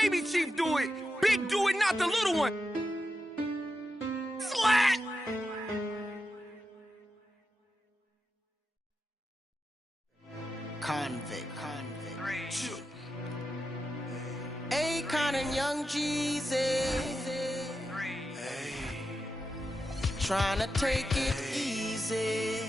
baby chief do it. Big do it, not the little one. Slat! Convict. Akon and Young Jeezy. Trying to take it easy.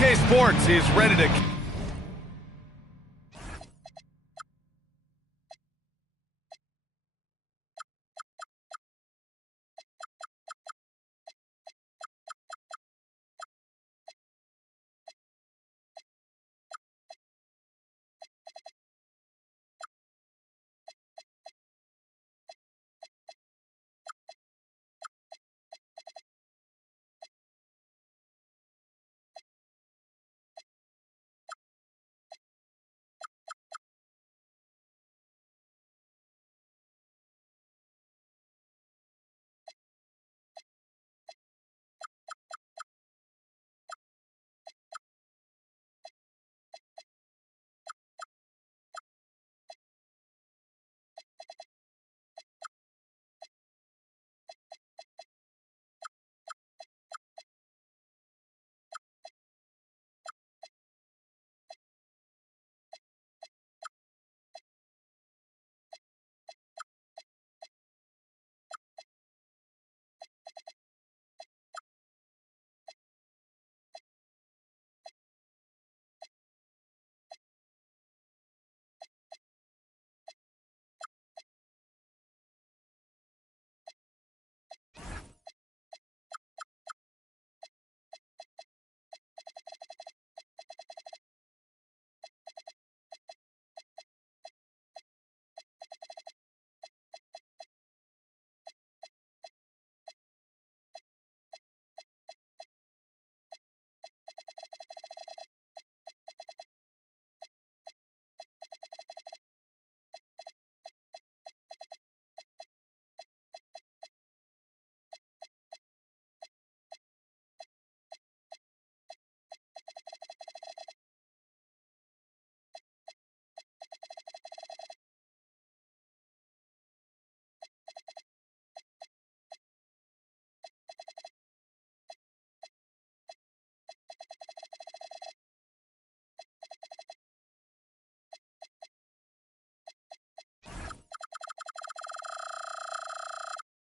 K Sports is ready to...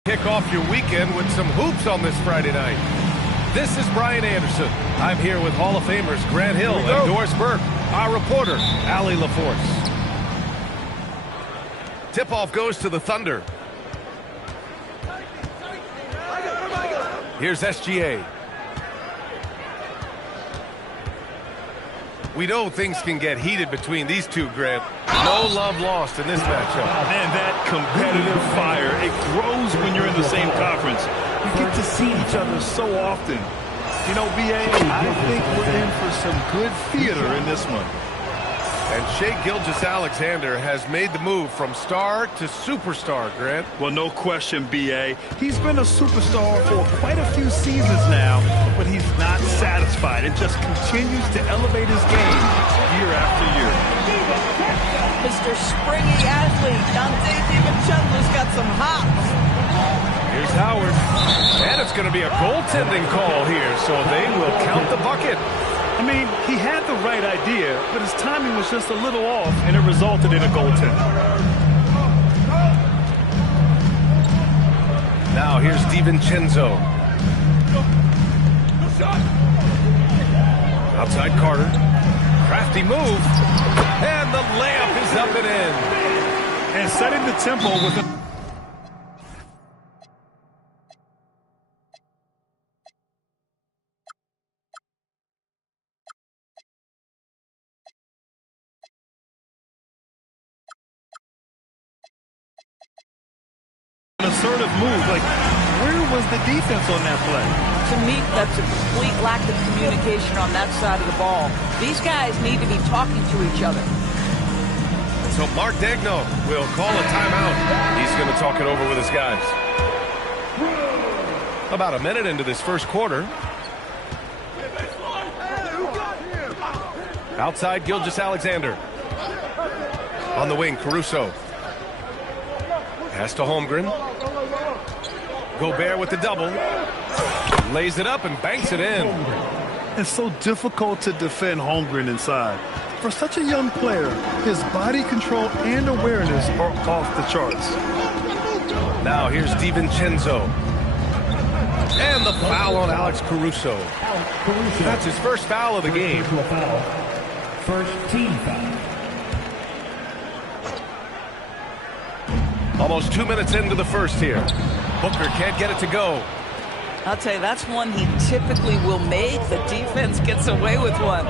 Kick off your weekend with some hoops on this Friday night. This is Brian Anderson. I'm here with Hall of Famers Grant Hill and Doris Burke, our reporter, Allie LaForce. Tip-off goes to the Thunder. Here's SGA. We know things can get heated between these two, Grant. No love lost in this matchup. And that competitive fire, it grows when you're in the same conference. You get to see each other so often. You know, B.A., I think we're in for some good theater in this one. And Shai Gilgeous-Alexander has made the move from star to superstar, Grant. Well, no question, B.A. He's been a superstar for quite a few seasons now, but he's not satisfied. It just continues to elevate his game year after Mr. Springy athlete. Dante DiVincenzo's got some hops. Here's Howard. And it's going to be a goaltending call here, so they will count the bucket. I mean, he had the right idea, but his timing was just a little off, and it resulted in a goaltender. Now here's DiVincenzo. Outside Carter. Crafty move. And the layup is up and in. And setting the tempo with a... assertive move. Like, where was the defense on that play? To me, that's a complete lack of communication on that side of the ball. These guys need to be talking to each other. So Mark Daigneault will call a timeout. He's going to talk it over with his guys. About a minute into this first quarter. Outside, Gilgeous-Alexander. On the wing, Caruso. Pass to Holmgren. Gobert with the double. Lays it up and banks it in. It's so difficult to defend Holmgren inside. For such a young player, his body control and awareness are off the charts. Now here's DiVincenzo. And the foul on Alex Caruso. That's his first foul of the game. First team foul. Almost 2 minutes into the first here. Booker can't get it to go. I'll tell you, that's one he typically will make. The defense gets away with one.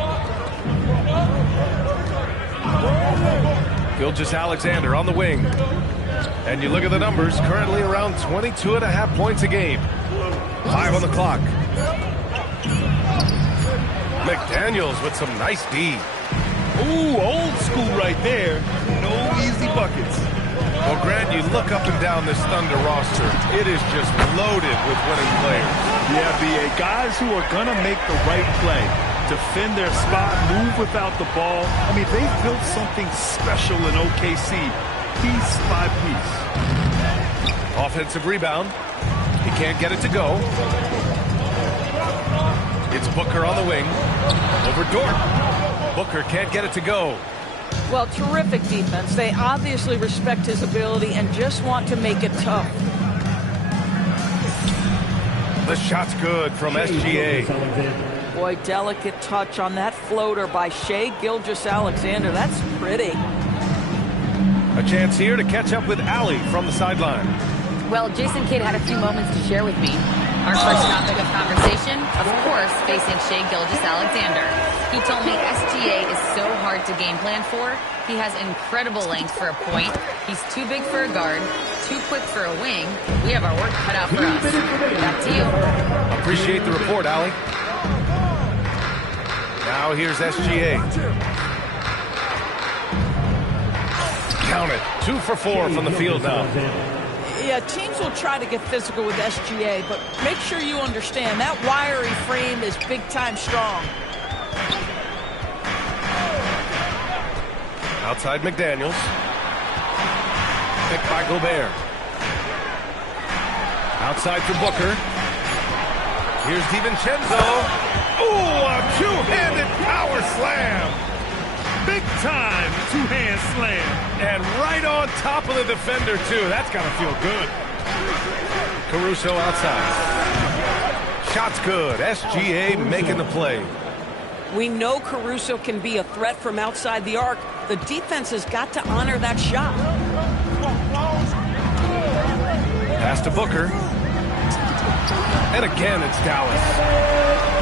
Gilgeous-Alexander on the wing. And you look at the numbers, currently around 22.5 points a game. 5 on the clock. McDaniels with some nice D. Ooh, old school right there. No easy buckets. Well, Grant, you look up and down this Thunder roster. It is just loaded with winning players. Yeah, B.A. Guys who are going to make the right play. Defend their spot, move without the ball. I mean, they've built something special in OKC. Piece by piece. Offensive rebound. He can't get it to go. It's Booker on the wing. Over Dort. Booker can't get it to go. Well, terrific defense. They obviously respect his ability and just want to make it tough. The shot's good from SGA. Boy, delicate touch on that floater by Shai Gilgeous-Alexander. That's pretty. A chance here to catch up with Allie from the sideline. Well, Jason Kidd had a few moments to share with me. Our first topic of conversation, of course, facing Shai Gilgeous-Alexander. He told me SGA is so hard to game plan for. He has incredible length for a point. He's too big for a guard, too quick for a wing. We have our work cut out for us. Back to you. Appreciate the report, Allie. Now here's SGA. Count it. 2 for 4 from the field now. Yeah, teams will try to get physical with SGA, but make sure you understand that wiry frame is big-time strong. Outside McDaniels. Picked by Gobert. Outside for Booker. Here's DiVincenzo. Ooh, a two-handed power slam. Big time two-hand slam. And right on top of the defender, too. That's got to feel good. Caruso outside. Shot's good. SGA making the play. We know Caruso can be a threat from outside the arc. The defense has got to honor that shot. Pass to Booker. And again, it's Dallas.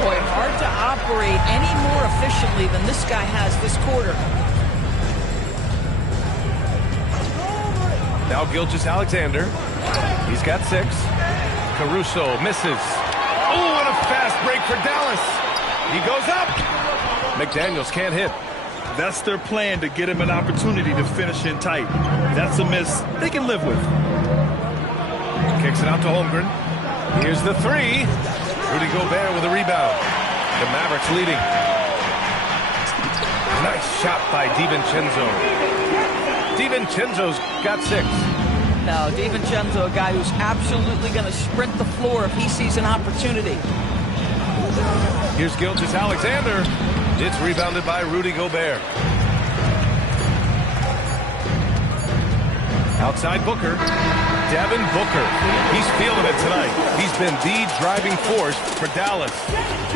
Boy, hard to operate any more efficiently than this guy has this quarter. Now Gilgeous-Alexander. He's got 6. Caruso misses. Oh, and a fast break for Dallas. He goes up. McDaniels can't hit. That's their plan, to get him an opportunity to finish in tight. That's a miss they can live with. Kicks it out to Holmgren. Here's the 3. Rudy Gobert with a rebound. The Mavericks leading. Nice shot by DiVincenzo. DiVincenzo's got 6. No, DiVincenzo, a guy who's absolutely going to sprint the floor if he sees an opportunity. Here's Gilgeous-Alexander. It's rebounded by Rudy Gobert. Outside Booker. Devin Booker. He's feeling it tonight. He's been the driving force for Dallas.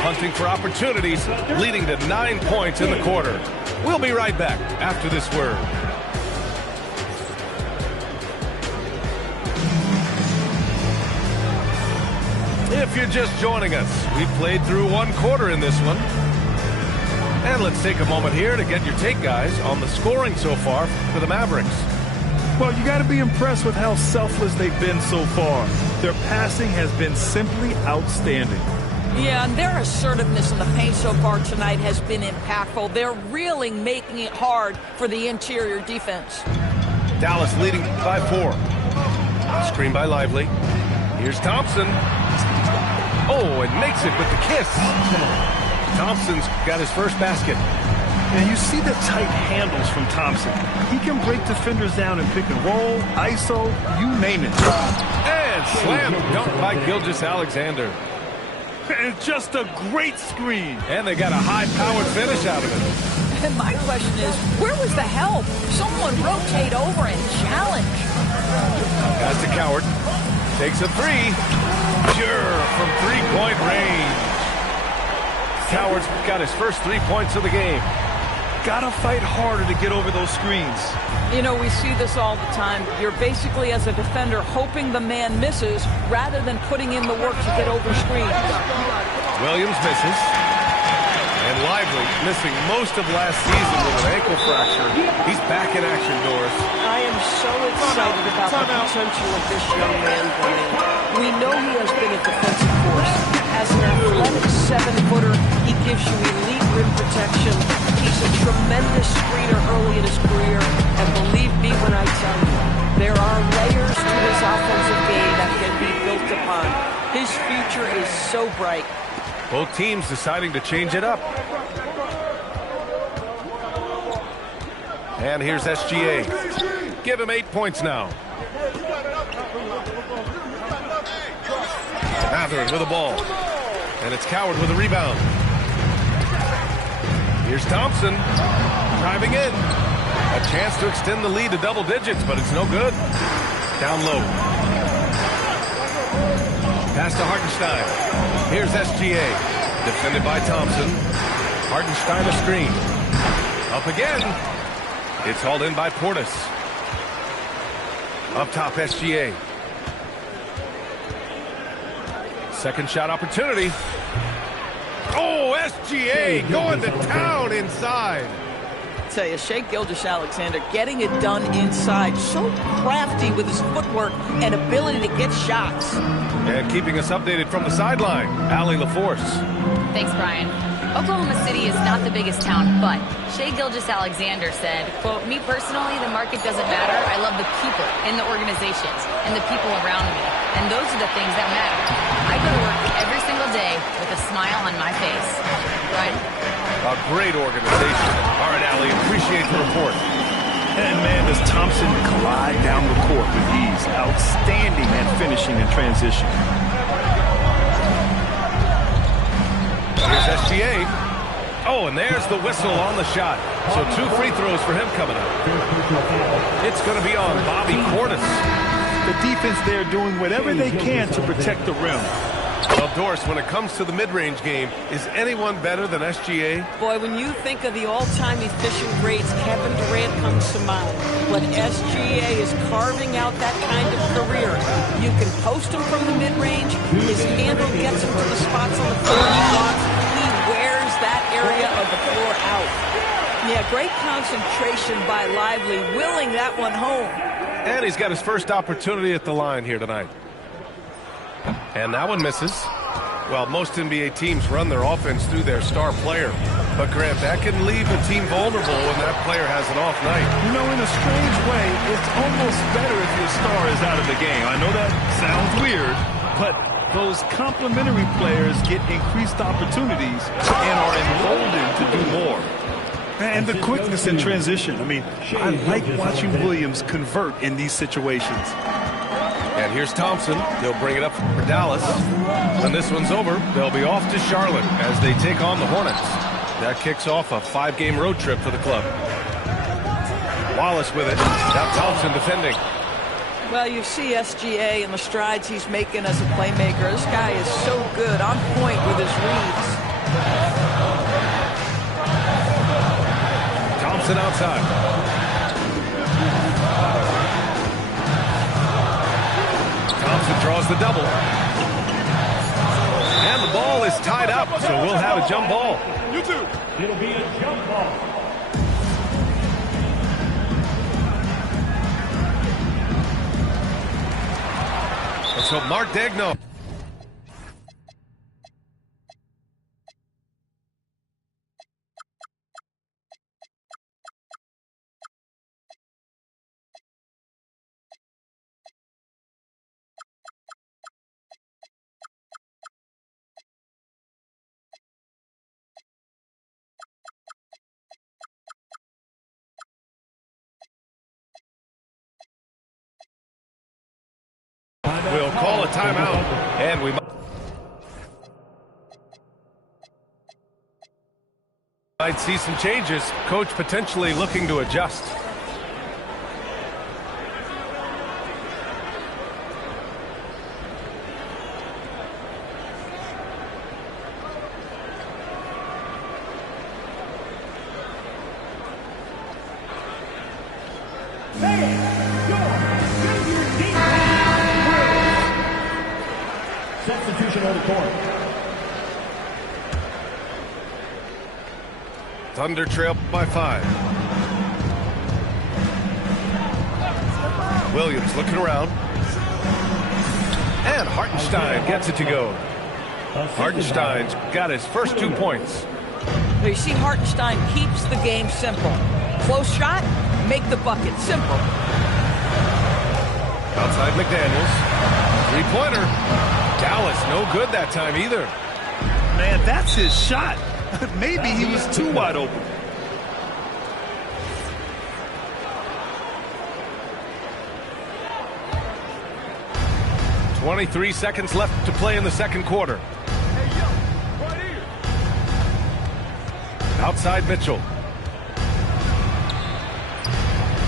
Hunting for opportunities, leading to 9 points in the quarter. We'll be right back after this word. If you're just joining us, we've played through 1 quarter in this one. And let's take a moment here to get your take, guys, on the scoring so far for the Mavericks. Well, you got to be impressed with how selfless they've been so far. Their passing has been simply outstanding. Yeah, and their assertiveness in the paint so far tonight has been impactful. They're really making it hard for the interior defense. Dallas leading by 4. Screen by Lively. Here's Thompson. Oh, and makes it with the kiss. Thompson's got his first basket. And you see the tight handles from Thompson. He can break defenders down and pick and roll, ISO, you name it. And slam dunk by Gilgeous-Alexander. And just a great screen. And they got a high-powered finish out of it. And my question is, where was the help? Someone rotate over and challenge. Pass to Coward. Takes a 3. Sure, from 3-point range. Coward's got his first 3 points of the game. Gotta fight harder to get over those screens. You know, we see this all the time. You're basically, as a defender, hoping the man misses rather than putting in the work to get over screens. Williams misses. And Lively missing most of last season with an ankle fracture. He's back in action, Doris. I am so excited about the potential of this young man, Brian. We know he has been a defensive force. As an athletic 7-footer, he gives you elite rim protection. He's a tremendous screener early in his career. And believe me when I tell you, there are layers to his offensive game that can be built upon. His future is so bright. Both teams deciding to change it up. And here's SGA. Give him 8 points now. Mathurin with the ball. And it's Coward with a rebound. Here's Thompson. Driving in. A chance to extend the lead to double digits, but it's no good. Down low. Pass to Hartenstein. Here's SGA. Defended by Thompson. Hartenstein a screen. Up again. It's hauled in by Portis. Up top, SGA. Second shot opportunity. Oh, SGA going to town inside. I tell you, Shai Gilgeous-Alexander getting it done inside. So crafty with his footwork and ability to get shots. And keeping us updated from the sideline, Allie LaForce. Thanks, Brian. Oklahoma City is not the biggest town, but Shai Gilgeous-Alexander said, quote, "Me personally, the market doesn't matter. I love the people and the organizations and the people around me. And those are the things that matter. I go to work every single day with a smile on my face." Right? A great organization. All right, Allie, appreciate the report. And man, does Thompson glide down the court with ease. Outstanding at finishing in transition. Here's SGA. Oh, and there's the whistle on the shot. So 2 free throws for him coming up. It's going to be on Bobby Portis. The defense there doing whatever they can to protect the rim. Well, Doris, when it comes to the mid-range game, is anyone better than SGA? Boy, when you think of the all-time efficient greats, Kevin Durant comes to mind. When SGA is carving out that kind of career, you can post him from the mid-range. His handle gets him to the spots on the floor he wants. He wears that area of the floor out. Yeah, great concentration by Lively, willing that one home. And he's got his first opportunity at the line here tonight. And that one misses. Well, most NBA teams run their offense through their star player. But, Grant, that can leave a team vulnerable when that player has an off night. You know, in a strange way, it's almost better if your star is out of the game. I know that sounds weird, but those complementary players get increased opportunities and are emboldened to do more. And the quickness in transition. I mean, I like watching Williams convert in these situations. And here's Thompson. He'll bring it up for Dallas. When this one's over, they'll be off to Charlotte as they take on the Hornets. That kicks off a 5-game road trip for the club. Wallace with it. Now Thompson defending. Well, you see SGA and the strides he's making as a playmaker. This guy is so good, on point with his reads. Thompson outside. Thompson draws the double. And the ball is tied up, so we'll have a jump ball. You too. It'll be a jump ball. Let's hope Mark Daigneault. We'll call a timeout, and we might see some changes. Coach potentially looking to adjust. Substitution on the court. Thunder trail by 5. Williams looking around. And Hartenstein gets it to go. Hartenstein's got his first 2 points. You see Hartenstein keeps the game simple. Close shot, make the bucket. Simple. Outside McDaniels. 3-pointer. Dallas no good that time either. Man, that's his shot. Maybe he was too wide open. .23 seconds left to play in the second quarter. Outside Mitchell.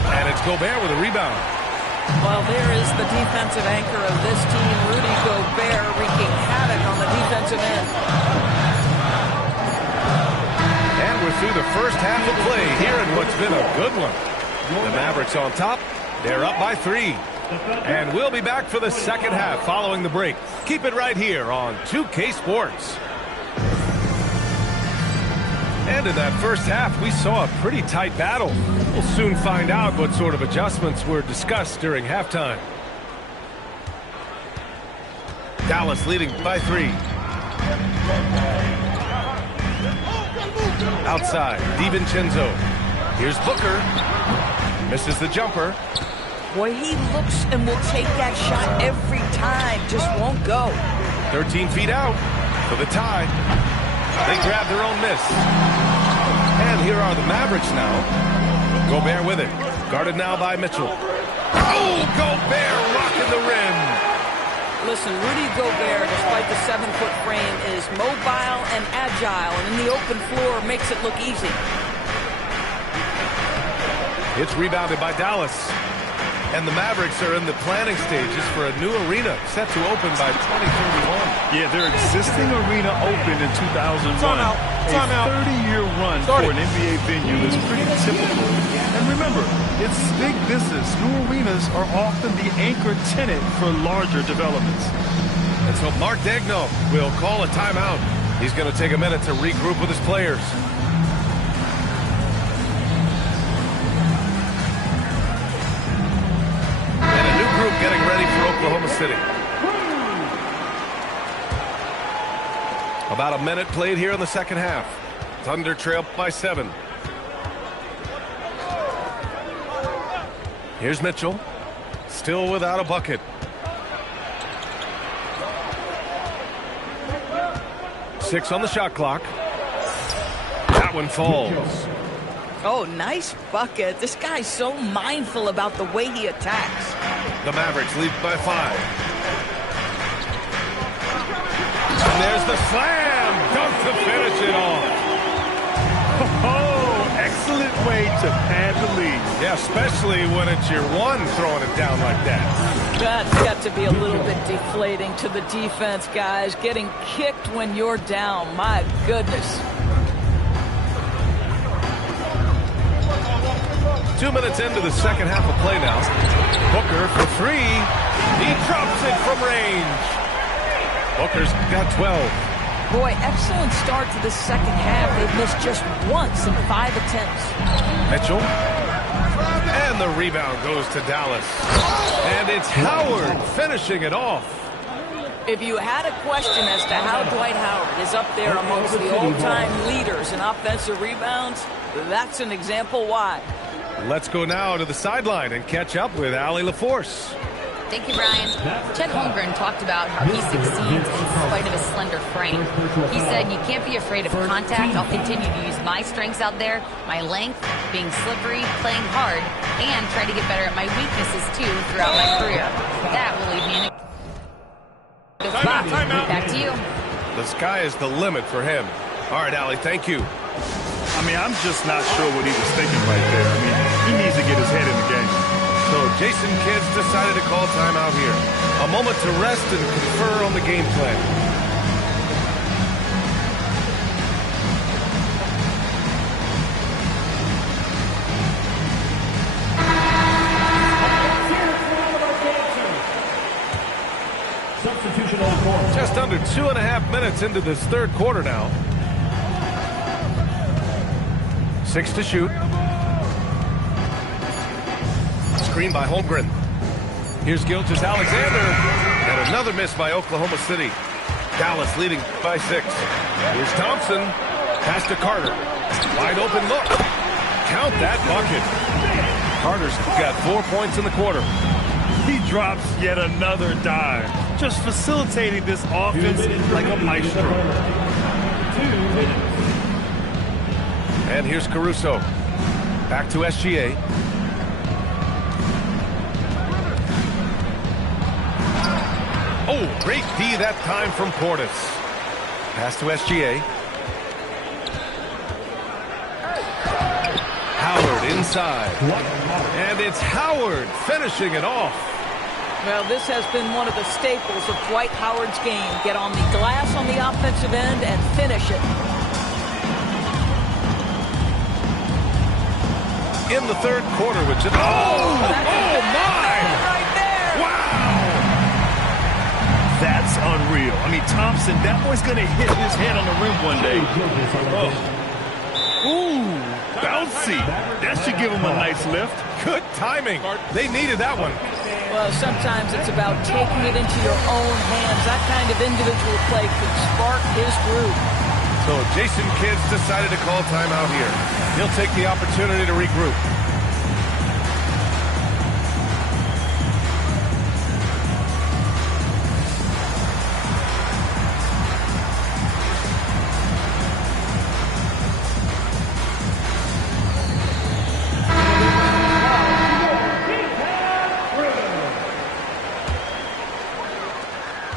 And it's Gobert with a rebound. Well, there is the defensive anchor of this team, Rudy Gobert, wreaking havoc on the defensive end. And we're through the first half of play here in what's been a good one. The Mavericks on top. They're up by 3. And we'll be back for the second half following the break. Keep it right here on 2K Sports. And in that first half, we saw a pretty tight battle. We'll soon find out what sort of adjustments were discussed during halftime. Dallas leading by 3. Outside, DiVincenzo. Here's Booker. Misses the jumper. Boy, he looks and will take that shot every time. Just won't go. 13 feet out for the tie. They grab their own miss. And here are the Mavericks now. Gobert with it. Guarded now by Mitchell. Oh, Gobert rocking the rim. Listen, Rudy Gobert, despite the 7-foot frame, is mobile and agile, and in the open floor makes it look easy. It's rebounded by Dallas. And the Mavericks are in the planning stages for a new arena set to open by 2031. Yeah, their existing arena opened in 2001. Time out. A 30-year run for an NBA venue is pretty typical. And remember, it's big business. New arenas are often the anchor tenant for larger developments. And so Mark Daigneault will call a timeout. He's going to take a minute to regroup with his players. Getting ready for Oklahoma City. About a minute played here in the second half. Thunder trail by 7. Here's Mitchell. Still without a bucket. Six on the shot clock. That one falls. Oh, nice bucket. This guy's so mindful about the way he attacks. The Mavericks lead by 5. And there's the slam dunk to finish it off. Oh, excellent way to pad the lead. Yeah, especially when it's your one throwing it down like that. That's got to be a little bit deflating to the defense, guys. Getting kicked when you're down. My goodness. 2 minutes into the second half of play now. Booker for 3. He drops it from range. Booker's got 12. Boy, excellent start to the second half. They've missed just once in 5 attempts. Mitchell. And the rebound goes to Dallas. And it's Howard finishing it off. If you had a question as to how Dwight Howard is up there amongst the all-time leaders in offensive rebounds, that's an example why. Let's go now to the sideline and catch up with Allie LaForce. Thank you, Brian. Chet Holmgren talked about how he succeeds in spite of his slender frame. He said, you can't be afraid of contact. I'll continue to use my strengths out there, my length, being slippery, playing hard, and try to get better at my weaknesses, too, throughout my career. That will leave me in a good spot. Back to you. The sky is the limit for him. All right, Allie, thank you. I mean, I'm just not sure what he was thinking right there. I mean, he needs to get his head in the game. So Jason Kidd decided to call timeout here. A moment to rest and confer on the game plan. Substitution on the court. Just under 2.5 minutes into this third quarter now. 6 to shoot. Screen by Holmgren. Here's Gilgeous-Alexander. And another miss by Oklahoma City. Dallas leading by 6. Here's Thompson. Pass to Carter. Wide open look. Count that bucket. Carter's got 4 points in the quarter. He drops yet another dime. Just facilitating this offense like a maestro. 2 minutes. And here's Caruso. Back to SGA. Oh, great D that time from Portis. Pass to SGA. Howard inside. And it's Howard finishing it off. Well, this has been one of the staples of Dwight Howard's game. Get on the glass on the offensive end and finish it. In the third quarter, which is... Oh my! Right there. Wow! That's unreal. I mean, Thompson, that boy's going to hit his head on the rim one day. Oh. Ooh, bouncy. That should give him a nice lift. Good timing. They needed that one. Well, sometimes it's about taking it into your own hands. That kind of individual play could spark his groove. So Jason Kidd decided to call timeout here. He'll take the opportunity to regroup.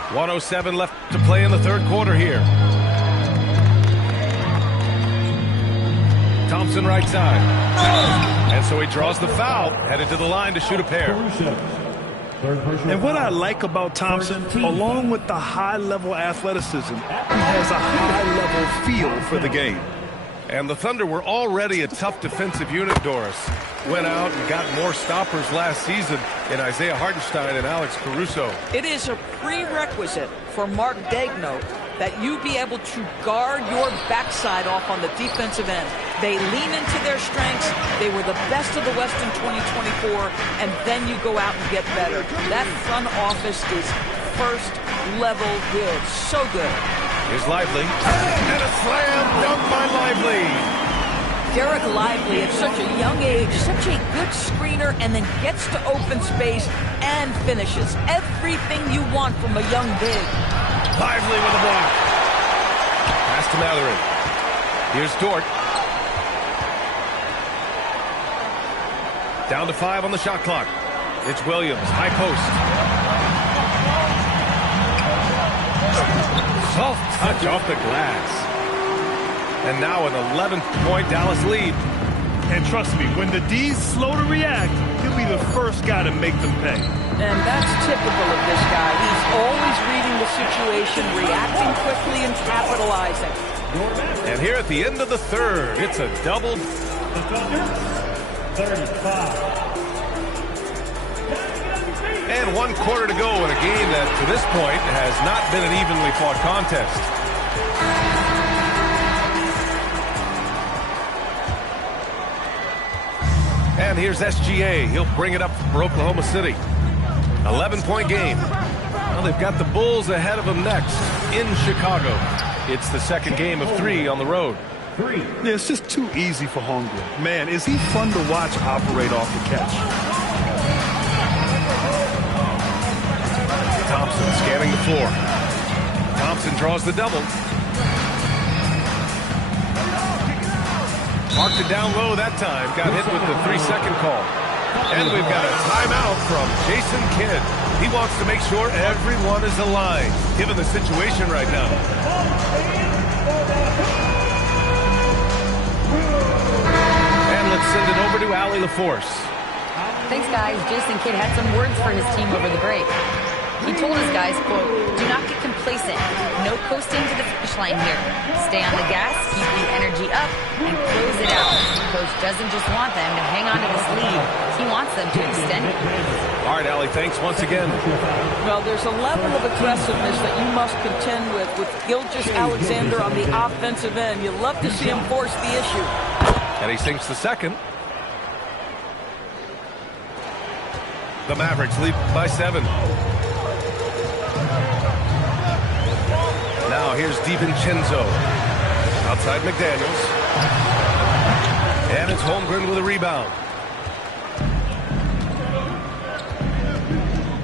.107 left to play in the third quarter here. Thompson right side. And so he draws the foul, headed to the line to shoot a pair. And what I like about Thompson, along with the high-level athleticism, he has a high-level feel for the game. And the Thunder were already a tough defensive unit, Doris. Went out and got more stoppers last season in Isaiah Hartenstein and Alex Caruso. It is a prerequisite for Mark Daigneault that you be able to guard your backside off on the defensive end. They lean into their strengths. They were the best of the West in 2024, and then you go out and get better. That front office is first level good. So good. Here's Lively. And a slam dunk by Lively. Derek Lively at such a young age, such a good screener, and then gets to open space and finishes. Everything you want from a young big. Lively with a block. Pass to Mathurin. Here's Dort. Down to 5 on the shot clock. It's Williams, high post. Soft touch off the glass. And now an 11-point Dallas lead. And trust me, when the D's slow to react, he'll be the first guy to make them pay. And that's typical of this guy. He's always reading the situation, reacting quickly, and capitalizing. And here at the end of the third, it's a double. 35. And 1 quarter to go in a game that, to this point, has not been an evenly fought contest. And here's SGA. He'll bring it up for Oklahoma City. 11-point game. Well, they've got the Bulls ahead of them next in Chicago. It's the second game of 3 on the road. Yeah, it's just too easy for Holmgren. Man, is he fun to watch operate off the catch. Thompson scanning the floor. Thompson draws the double. Marked it down low that time. Got hit with the 3-second call. And we've got a timeout from Jason Kidd. He wants to make sure everyone is aligned, given the situation right now. And let's send it over to Allie LaForce. Thanks, guys. Jason Kidd had some words for his team over the break. He told his guys, quote, "Do not get complacent. No coasting to the finish line here. Stay on the gas, keep the energy up, and close it out. The coach doesn't just want them to hang on to this lead. He wants them to extend it." All right, Allie, thanks once again. Well, there's a level of aggressiveness that you must contend with Gilgeous-Alexander on the offensive end. You love to see him force the issue. And he sinks the second. The Mavericks lead by 7. Now here's DiVincenzo. Outside McDaniels. And it's Holmgren with a rebound.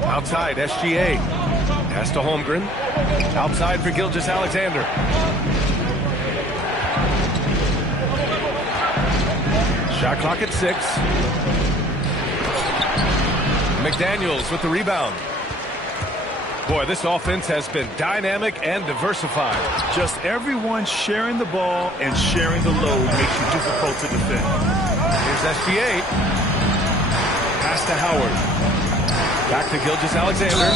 Outside, SGA. Pass to Holmgren. Outside for Gilgeous-Alexander. Shot clock at 6. McDaniels with the rebound. Boy, this offense has been dynamic and diversified. Just everyone sharing the ball and sharing the load makes you difficult to defend. Here's SGA. Pass to Howard. Back to Gilgeous-Alexander.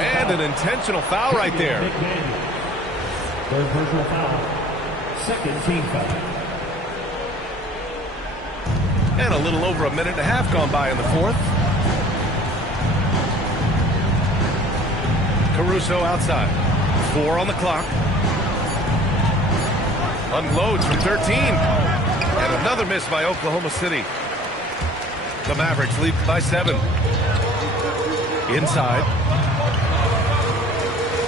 And an intentional foul right there. Third personal foul. Second team foul. And a little over a minute and a half gone by in the fourth. Caruso outside. 4 on the clock. Unloads from 13. And another miss by Oklahoma City. The Mavericks lead by 7. Inside.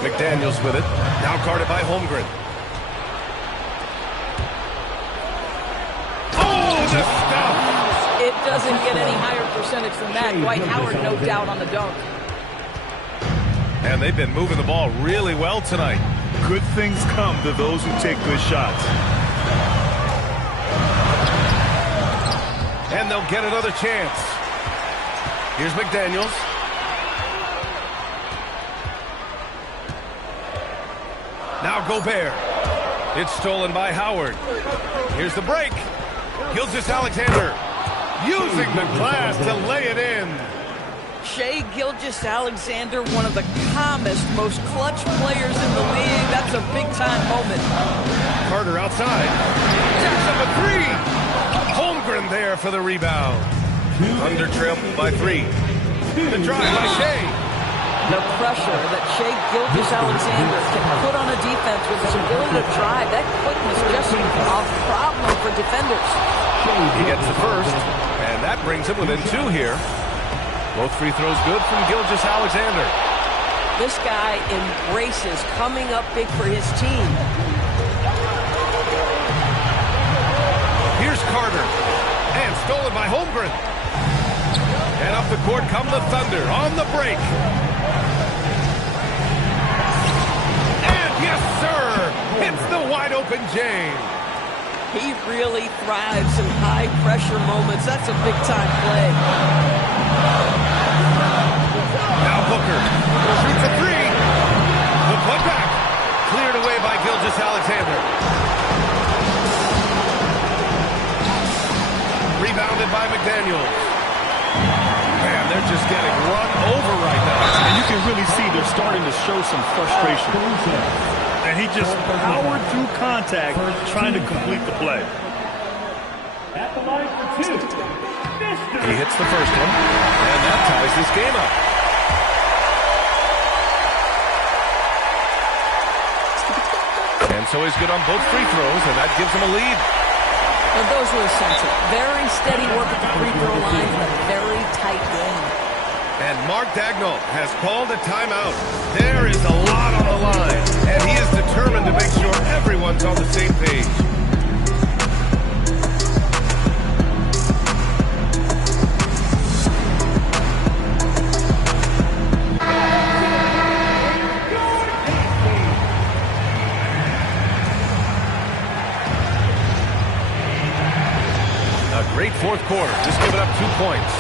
McDaniels with it. Now guarded by Holmgren. Oh, the stuff! It doesn't get any higher percentage than that. Dwight Howard, no doubt, on the dunk. And they've been moving the ball really well tonight. Good things come to those who take good shots. And they'll get another chance. Here's McDaniels. Now Gobert. It's stolen by Howard. Here's the break. Gilgeous-Alexander using the glass to lay it in. Shai Gilgeous-Alexander, one of the calmest, most clutch players in the league. That's a big-time moment. Carter outside. Jacks up a 3. Holmgren there for the rebound. Thunder trail by 3. The drive by Shai. The pressure that Shai Gilgeous-Alexander can put on a defense with his ability to drive, that quickness just a problem for defenders. He gets the first, and that brings him within 2 here. Both free throws good from Gilgeous-Alexander. This guy embraces coming up big for his team. Here's Carter. And stolen by Holmgren. And up the court come the Thunder on the break. And yes, sir! Hits the wide open James. He really thrives in high-pressure moments. That's a big-time play. Now Booker shoots a three. The putback cleared away by Gilgeous-Alexander. Rebounded by McDaniels. Man, they're just getting run over right now. And you can really see they're starting to show some frustration. And he just powered through contact trying to complete the play. At the line for two. He hits the first one, and that ties this game up. And so he's good on both free throws, and that gives him a lead. And those were essential. Very steady work at the free throw line, but very tight game. And Mark Daigneault has called a timeout. There is a lot on the line, and he is determined to make sure everyone's on the same page. A great fourth quarter, just giving up 2 points.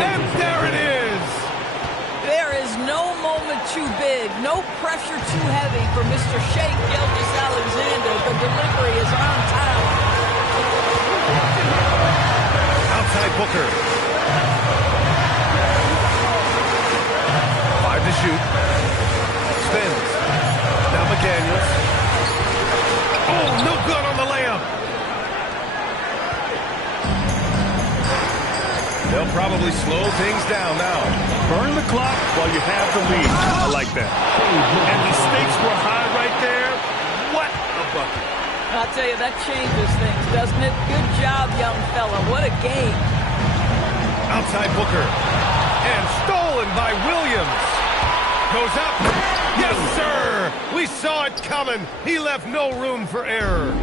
And there it is! There is no moment too big, no pressure too heavy for Mr. Shai Gilgeous-Alexander. The delivery is on time. Outside Booker. 5 to shoot. Spins. Now McDaniels. Oh, no good on the layup. They'll probably slow things down now. Burn the clock while you have the lead. I like that. And the stakes were high right there. What a bucket. I'll tell you, that changes things, doesn't it? Good job, young fella. What a game. Outside Booker. And stolen by Williams. Goes up. Yes, sir. We saw it coming. He left no room for error.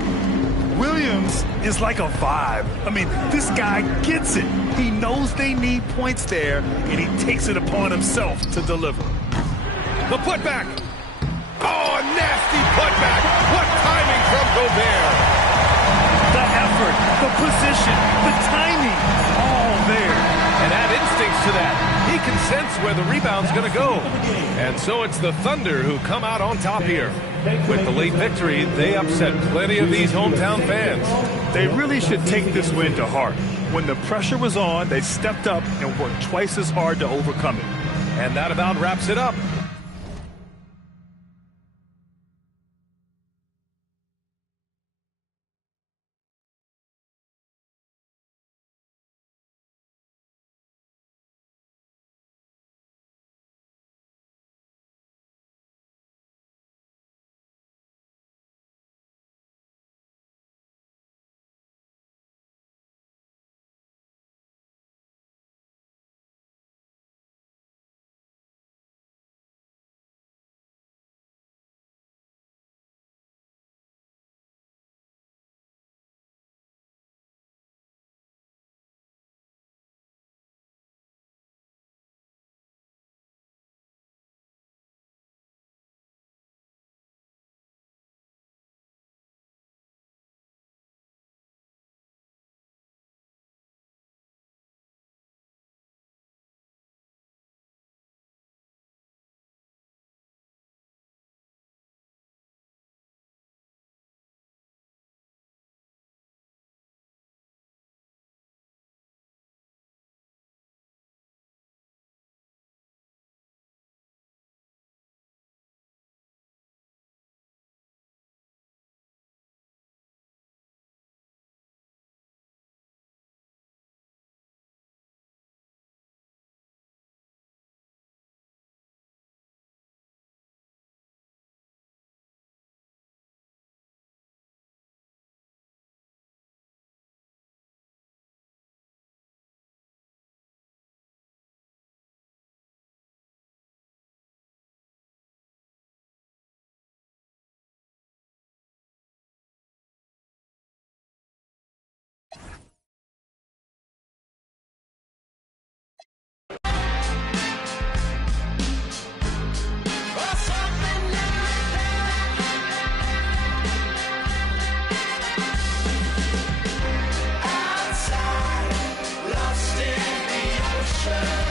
Williams is like a vibe. I mean, this guy gets it. He knows they need points there, and he takes it upon himself to deliver. The putback. Oh, a nasty putback. What timing from Gobert. The effort, the position, the timing, all there. And add instincts to that. He can sense where the rebound's going to go. And so it's the Thunder who come out on top here. With the late victory, they upset plenty of these hometown fans. They really should take this win to heart. When the pressure was on, they stepped up and worked twice as hard to overcome it. And that about wraps it up. Revolution.